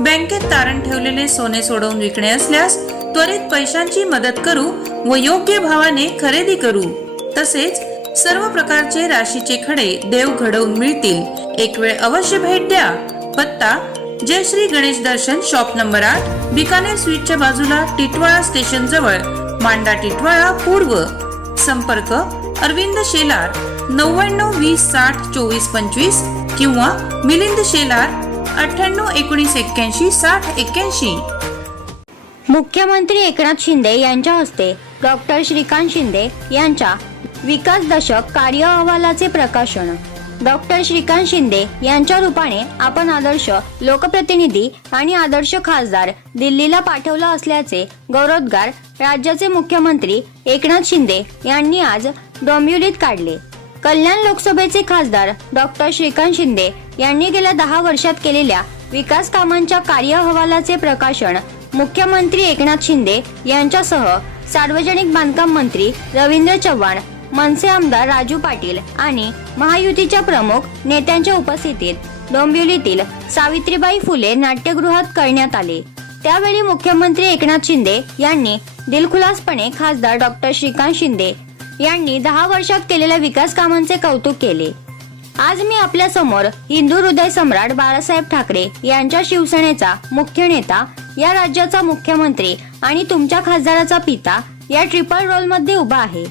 बँकेत तारण ठेवलेले सोने सोडवून विकणे असल्यास त्वरित पैशांची मदत करू व योग्य भावाने खरेदी करू. तसेच सर्व प्रकारचे राशीचे खडे देव घडवून मिळतील. एक वेळ अवश्य भेट द्या. पत्ता जय श्री गणेश दर्शन शॉप नंबर आठ बिकानेर स्वीटच्या बाजूला टिटवाळा स्टेशन जवळ मांडा टिटवाळा पूर्व. संपर्क अरविंद शेलार नव्याण्णव वीस साठ चोवीस पंचवीस किंवा मिलिंद शेलार अठ्ठ्याण्णव एकोणीस एक्क्याऐंशी साठ एक्क्याऐंशी. मुख्यमंत्री एकनाथ शिंदे यांच्या हस्ते डॉक्टर श्रीकांत शिंदे यांच्या विकास दशक कार्य अहवालाचे प्रकाशन. डॉक्टर श्रीकांत शिंदे यांच्या रूपाने आपण आदर्श लोकप्रतिनिधी आणि आदर्श खासदार दिल्लीला पाठवला असल्याचे गौरवोद्गार राज्याचे मुख्यमंत्री एकनाथ शिंदे यांनी आज डोंबिवलीत काढले. कल्याण लोकसभेचे खासदार डॉक्टर श्रीकांत शिंदे यांनी गेल्या दहा वर्षात केलेल्या विकास कामांच्या कार्य अहवालाचे प्रकाशन मुख्यमंत्री एकनाथ शिंदे यांच्यासह सार्वजनिक बांधकाम मंत्री रवींद्र चव्हाण मनसे आमदार राजू पाटील आणि महायुतीच्या प्रमुख नेत्यांच्या उपस्थितीत डोंबिवलीतील सावित्रीबाई फुले नाट्यगृहात करण्यात आले. त्यावेळी मुख्यमंत्री एकनाथ शिंदे यांनी दिलखुलासपणे खासदार डॉक्टर श्रीकांत शिंदे यांनी दहा वर्षात केलेल्या विकास कामांचे कौतुक केले. आज मी आपल्यासमोर हिंदू हृदय सम्राट बाळासाहेब ठाकरे यांच्या शिवसेनेचा मुख्य नेता या राज्याचा मुख्यमंत्री आणि तुमच्या खासदाराचा पिता या ट्रिपल रोलमध्ये उभा आहे.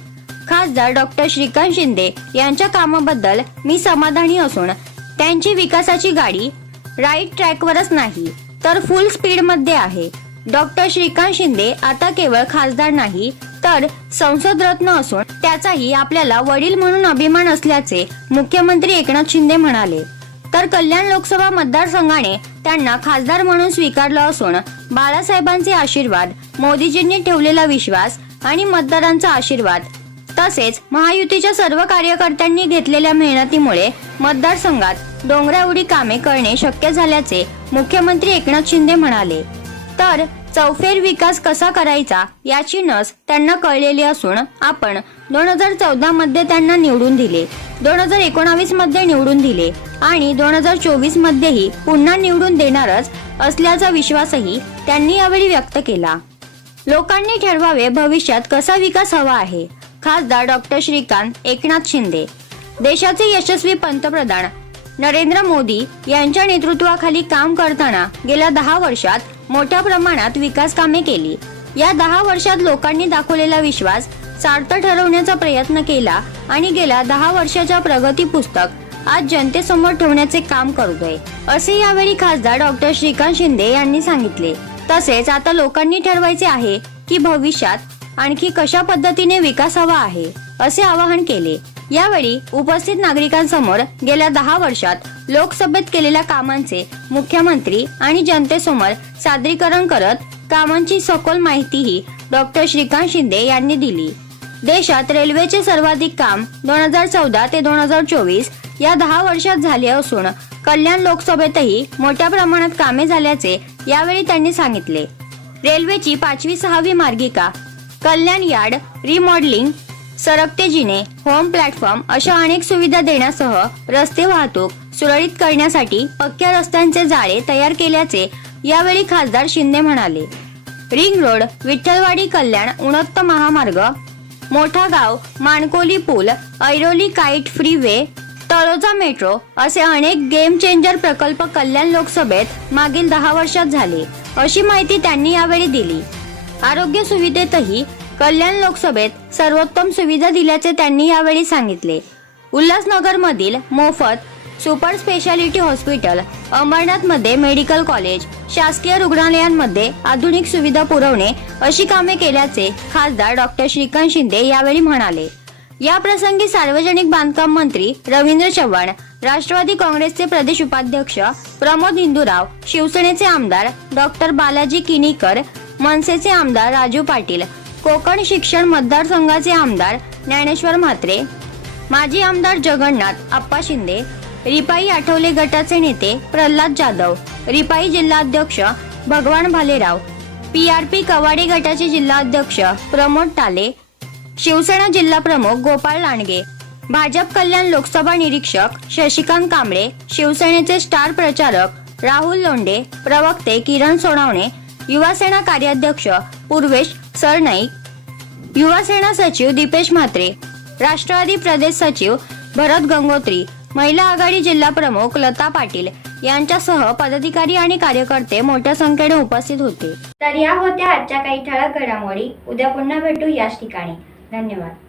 खासदार डॉक्टर श्रीकांत शिंदे यांच्या कामाबद्दल मी समाधानी असून त्यांची विकासाची गाडी राईट ट्रॅकवरच नाही तर फुल स्पीडमध्ये आहे. डॉक्टर श्रीकांत शिंदे आता केवळ खासदार नाही तर संसद रत्न असून त्याचाही आपल्याला वडील म्हणून अभिमान असल्याचे मुख्यमंत्री एकनाथ शिंदे म्हणाले. तर कल्याण लोकसभा मतदारसंघाने त्यांना खासदार म्हणून स्वीकारलं असून बाळासाहेबांचे आशीर्वाद मोदीजींनी ठेवलेला विश्वास आणि मतदारांचा आशीर्वाद तसेच महायुतीच्या सर्व कार्यकर्त्यांनी घेतलेल्या मेहनतीमुळे मतदारसंघात डोंगराउडी कामे करणे शक्य झाल्याचे मुख्यमंत्री एकनाथ शिंदे म्हणाले. तर चौफेर विकास कसा करायचा याची नस त्यांना कळलेली असून आपण दोन हजार चौदा मध्ये त्यांना निवडून दिले. दोन हजार एकोणावीसमध्ये निवडून दिले आणि दोन हजार चोवीस मध्येही पुन्हा निवडून देणारच असल्याचा विश्वासही त्यांनी यावेळी व्यक्त केला. लोकांनी ठरवावे भविष्यात कसा विकास हवा आहे. खासदार डॉक्टर श्रीकांत एकनाथ शिंदे देशाचे यशस्वी पंतप्रधान नरेंद्र मोदी यांच्या नेतृत्वाखाली काम करताना गेल्या दहा वर्षात मोठ्या प्रमाणात विकास कामे केली. या दहा वर्षात लोकांनी दाखवलेला विश्वास सार्थ ठरवण्याचा प्रयत्न केला आणि गेल्या दहा वर्षाच्या प्रगती पुस्तक आज जनतेसमोर ठेवण्याचे काम करतोय असे यावेळी खासदार डॉक्टर श्रीकांत शिंदे यांनी सांगितले. तसेच आता लोकांनी ठरवायचे आहे की भविष्यात आणखी कशा पद्धतीने विकास हवा आहे असे आवाहन केले. यावेळी उपस्थित नागरिकांसमोर गेल्या दहा वर्षात लोकसभेत केलेल्या कामांचे मुख्यमंत्री आणि जनतेसमोर सादरीकरण करत कामांची सखोल माहितीही डॉक्टर श्रीकांत शिंदे यांनी दिली. देशात रेल्वेचे सर्वाधिक काम दोन हजार चौदा ते दोन हजार चोवीस या दहा वर्षात झाले असून कल्याण लोकसभेतही मोठ्या प्रमाणात कामे झाल्याचे यावेळी त्यांनी सांगितले. रेल्वेची पाचवी सहावी मार्गिका कल्याण यार्ड रिमॉडेलिंग सरकतेजीने होम प्लॅटफॉर्म अशा अनेक सुविधा देण्यासह रस्ते वाहतूक सुरळीत करण्यासाठी पक्क्या रस्त्यांचे जाळे तयार केल्याचे यावेळी खासदार शिंदे म्हणाले. रिंग रोड विठ्ठलवाडी कल्याण उन्नत महामार्ग मोठा गाव माणकोली पूल ऐरोली काईट फ्रीवे तळोजा मेट्रो असे अनेक गेम चेंजर प्रकल्प कल्याण लोकसभेत मागील दहा वर्षात झाले अशी माहिती त्यांनी यावेळी दिली. आरोग्य सुविधेतही कल्याण लोकसभेत सर्वोत्तम सुविधा दिल्याचे त्यांनी यावेळी सांगितले. उल्हासनगरमधील मोफत सुपर स्पेशालिटी हॉस्पिटल अंबरनाथमध्ये मेडिकल कॉलेज शासकीय रुग्णालयांमध्ये आधुनिक सुविधा पुरवणे अशी कामे केल्याचे खासदार डॉक्टर श्रीकांत शिंदे यावेळी म्हणाले. या प्रसंगी सार्वजनिक बांधकाम मंत्री रवींद्र चव्हाण राष्ट्रवादी काँग्रेसचे प्रदेश उपाध्यक्ष प्रमोद हिंदूराव शिवसेनेचे आमदार डॉक्टर बालाजी किनीकर मनसेचे आमदार राजू पाटील कोकण शिक्षण मतदारसंघाचे आमदार ज्ञानेश्वर म्हात्रे माजी आमदार जगन्नाथ आप्पा शिंदे रिपाई आठवले गटाचे नेते प्रल्हाद जाधव रिपाई जिल्हाध्यक्ष Bhagwan Bhalerao P R P Kawade गटाचे जिल्हाध्यक्ष प्रमोद टाले शिवसेना जिल्हा प्रमुख गोपाळ लांडगे भाजप कल्याण लोकसभा निरीक्षक शशिकांत कांबळे शिवसेनेचे स्टार प्रचारक राहुल लोंढे प्रवक्ते किरण सोनावणे युवासेना कार्याध्यक्ष पूर्वेश सरनाईक युवासेना सचिव दीपेश म्हात्रे. राष्ट्रवादी प्रदेश सचिव भरत गंगोत्री. महिला आघाडी जिल्हा प्रमुख लता पाटील यांच्यासह पदाधिकारी आणि कार्यकर्ते मोठ्या संख्येने उपस्थित होते. तर या होत्या आजच्या काही ठळक घडामोडी. उद्या पुन्हा भेटू याच ठिकाणी. धन्यवाद.